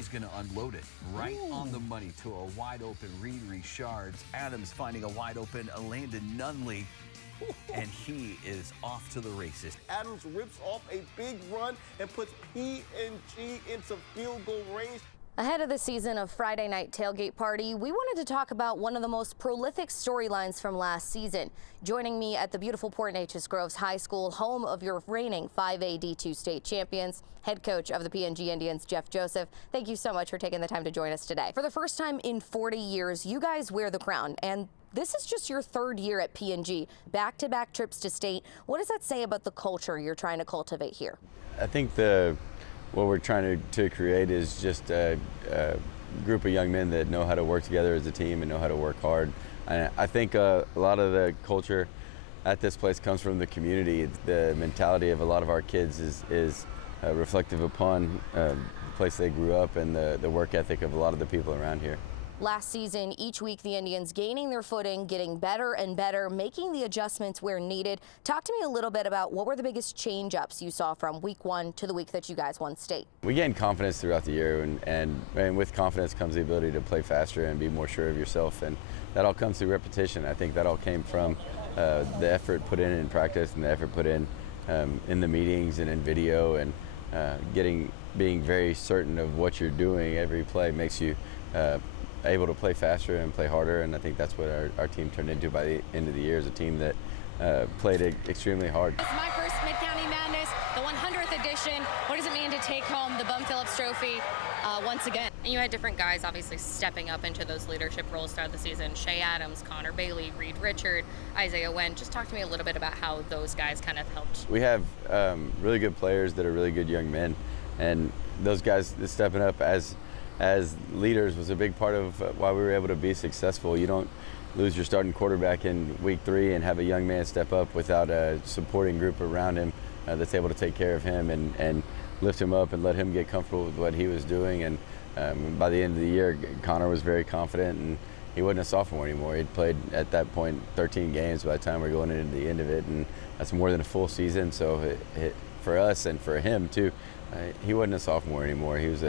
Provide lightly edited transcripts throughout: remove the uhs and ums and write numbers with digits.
he's going to unload it right on the money to a wide open Reed Richards. Adams finding a wide open Landon Nunley, and he is off to the races. Adams rips off a big run and puts P&G into field goal range. Ahead of the season of Friday Night Tailgate Party, we wanted to talk about one of the most prolific storylines from last season. Joining me at the beautiful Port Neches-Groves High School, home of your reigning 5A-DII state champions, head coach of the P&G Indians, Jeff Joseph. Thank you so much for taking the time to join us today. For the first time in 40 years, you guys wear the crown, and this is just your third year at P&G. Back-to-back trips to state. What does that say about the culture you're trying to cultivate here? I think what we're trying to create is just a group of young men that know how to work together as a team and know how to work hard. I think a lot of the culture at this place comes from the community. The mentality of a lot of our kids is reflective upon the place they grew up and the work ethic of a lot of the people around here. Last season, each week the Indians gaining their footing, getting better and better, making the adjustments where needed. Talk to me a little bit about what were the biggest change-ups you saw from week one to the week that you guys won state. We gained confidence throughout the year, and with confidence comes the ability to play faster and be more sure of yourself, and that all comes through repetition. I think that all came from the effort put in practice and the effort put in the meetings and in video, and being very certain of what you're doing. Every play makes you able to play faster and play harder, and I think that's what our team turned into by the end of the year, as a team that played extremely hard. It's my first Mid-County Madness, the 100th edition. What does it mean to take home the Bum Phillips Trophy once again? And you had different guys obviously stepping up into those leadership roles throughout the season. Shea Adams, Connor Bailey, Reed Richard, Isaiah Wen. Just talk to me a little bit about how those guys kind of helped. We have really good players that are really good young men, and those guys stepping up as leaders was a big part of why we were able to be successful. You don't lose your starting quarterback in week 3 and have a young man step up without a supporting group around him that's able to take care of him and lift him up and let him get comfortable with what he was doing. And by the end of the year, Connor was very confident, and he wasn't a sophomore anymore. He'd played at that point 13 games by the time we're going into the end of it, and that's more than a full season. So for us and for him too, he wasn't a sophomore anymore. He was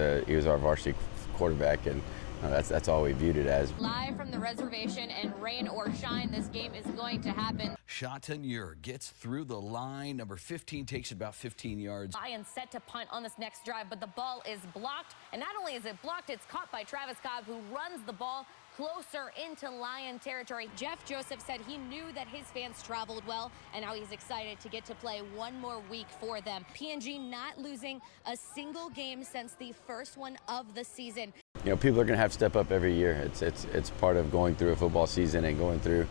our varsity quarterback, and that's all we viewed it as. Live from the reservation, and rain or shine, this game is going to happen. Chatanier gets through the line. Number 15 takes it about 15 yards. Lions set to punt on this next drive, but the ball is blocked. And not only is it blocked, it's caught by Travis Cobb, who runs the ball closer into Lion territory. Jeff Joseph said he knew that his fans traveled well, and now he's excited to get to play one more week for them. P&G not losing a single game since the first one of the season. You know, people are going to have to step up every year. It's part of going through a football season and going through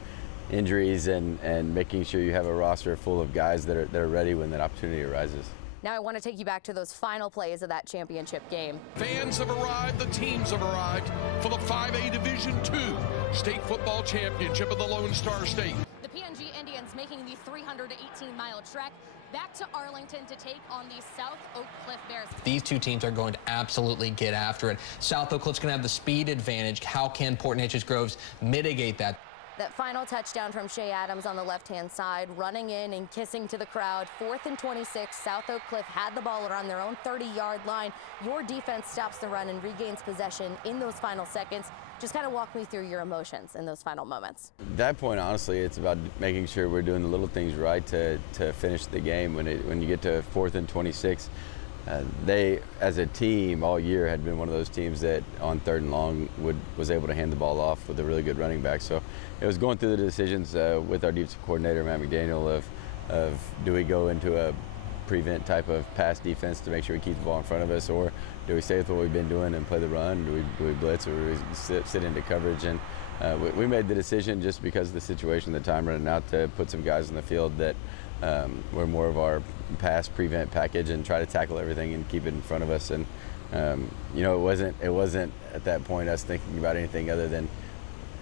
injuries and making sure you have a roster full of guys that are ready when that opportunity arises. Now I want to take you back to those final plays of that championship game. Fans have arrived, the teams have arrived for the 5A Division II State Football Championship of the Lone Star State. The P&G Indians making the 318-mile trek back to Arlington to take on the South Oak Cliff Bears. These two teams are going to absolutely get after it. South Oak Cliff's going to have the speed advantage. How can Port Neches-Groves mitigate that? That final touchdown from Shea Adams on the left-hand side, running in and kissing to the crowd. 4th and 26, South Oak Cliff had the ball around their own 30-yard line. Your defense stops the run and regains possession in those final seconds. Just kind of walk me through your emotions in those final moments. At that point, honestly, it's about making sure we're doing the little things right to finish the game. When you get to 4th and 26, they, as a team, all year had been one of those teams that on 3rd and long was able to hand the ball off with a really good running back. So it was going through the decisions with our defensive coordinator, Matt McDaniel, of do we go into a prevent type of pass defense to make sure we keep the ball in front of us, or do we stay with what we've been doing and play the run? Do we blitz, or do we sit into coverage? And we made the decision, just because of the situation, the time running out, to put some guys in the field that were more of our pass prevent package and try to tackle everything and keep it in front of us. And you know, it wasn't at that point us thinking about anything other than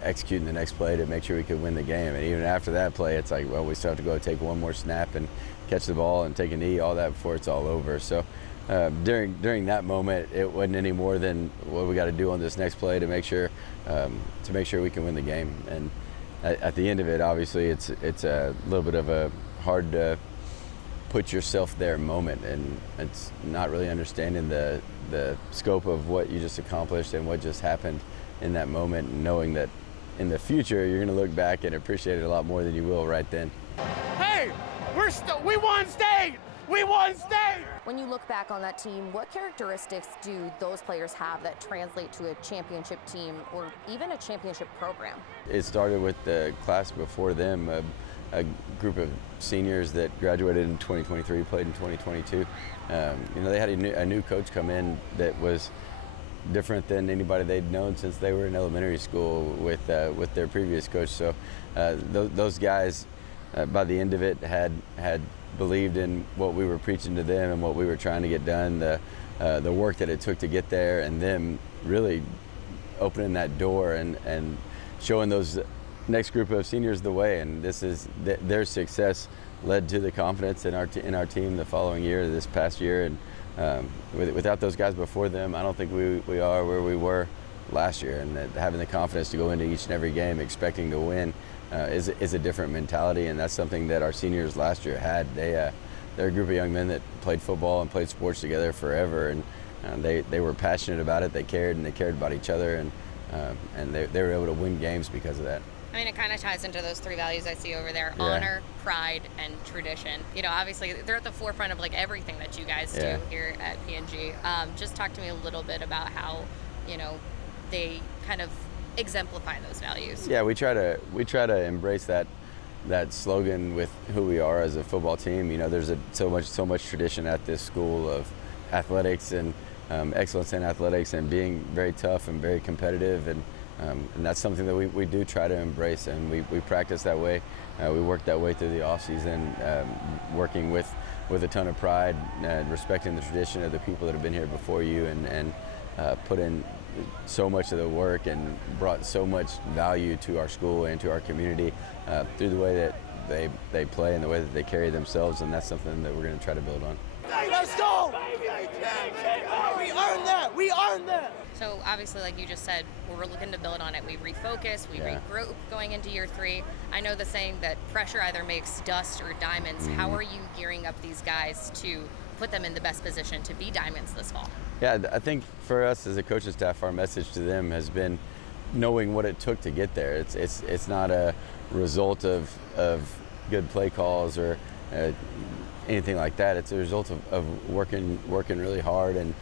executing the next play to make sure we could win the game. And even after that play, it's like, well, we still have to go take one more snap and catch the ball and take a knee, all that, before it's all over. So during that moment, it wasn't any more than what we got to do on this next play to make sure we can win the game. And at the end of it, obviously, it's a little bit of a hard put yourself there moment, and it's not really understanding the scope of what you just accomplished and what just happened in that moment, and knowing that in the future you're going to look back and appreciate it a lot more than you will right then. Hey, we won state! We won state! When you look back on that team, what characteristics do those players have that translate to a championship team or even a championship program? It started with the class before them, a group of seniors that graduated in 2023, played in 2022. They had a new coach come in that was different than anybody they'd known since they were in elementary school with their previous coach. So those guys, by the end of it, had believed in what we were preaching to them and what we were trying to get done, the work that it took to get there, and them really opening that door and showing those next group of seniors the way. And this is their success led to the confidence in our team the following year, this past year. And without those guys before them, I don't think we are where we were last year. And having the confidence to go into each and every game expecting to win is a different mentality, and that's something that our seniors last year had. They're a group of young men that played football and played sports together forever, and they were passionate about it. They cared, and they cared about each other, and they were able to win games because of that. I mean, it kind of ties into those three values I see over there: Yeah. honor, pride, and tradition. Obviously, they're at the forefront of like everything that you guys do here at PNG. Just talk to me a little bit about how, they kind of exemplify those values. Yeah, we try to embrace that slogan with who we are as a football team. There's so much tradition at this school of athletics and excellence in athletics and being very tough and very competitive, and that's something that we do try to embrace, and we practice that way. We work that way through the off season, working with a ton of pride, respecting the tradition of the people that have been here before you, and put in so much of the work and brought so much value to our school and to our community through the way that they play and the way that they carry themselves, and that's something that we're going to try to build on. Let's go! We earned that! We earned that! So obviously, like you just said, we're looking to build on it. We refocus, we regroup going into year 3. I know the saying that pressure either makes dust or diamonds. Mm-hmm. How are you gearing up these guys to put them in the best position to be diamonds this fall? Yeah, I think for us as a coaching staff, our message to them has been knowing what it took to get there. It's not a result of good play calls or anything like that. It's a result of working really hard and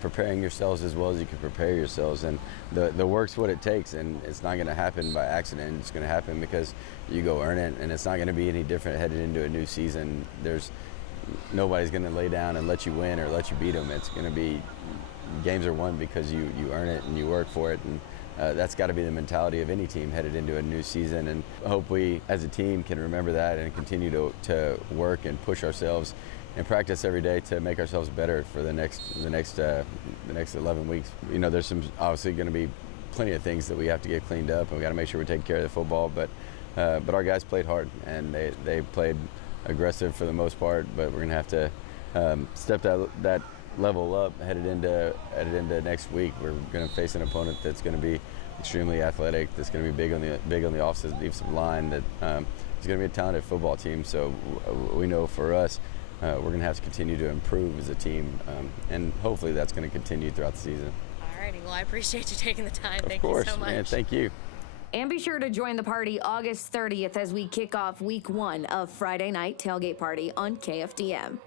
preparing yourselves as well as you can prepare yourselves. And the work's what it takes, and it's not going to happen by accident. It's going to happen because you go earn it, and it's not going to be any different headed into a new season. Nobody's going to lay down and let you win or let you beat them. It's going to be games are won because you earn it and you work for it, and that's got to be the mentality of any team headed into a new season. And I hope we as a team can remember that and continue to work and push ourselves and practice every day to make ourselves better for the next 11 weeks. There's obviously going to be plenty of things that we have to get cleaned up, and we got to make sure we're taking care of the football. But our guys played hard, and they played aggressive for the most part. But we're going to have to step that level up headed into next week. We're going to face an opponent that's going to be extremely athletic, that's going to be big on the offensive line, that is going to be a talented football team. So we know for us, we're going to have to continue to improve as a team, and hopefully that's going to continue throughout the season. All righty. Well, I appreciate you taking the time. Thank you so much. Man, thank you. And be sure to join the party August 30th as we kick off week 1 of Friday Night Tailgate Party on KFDM.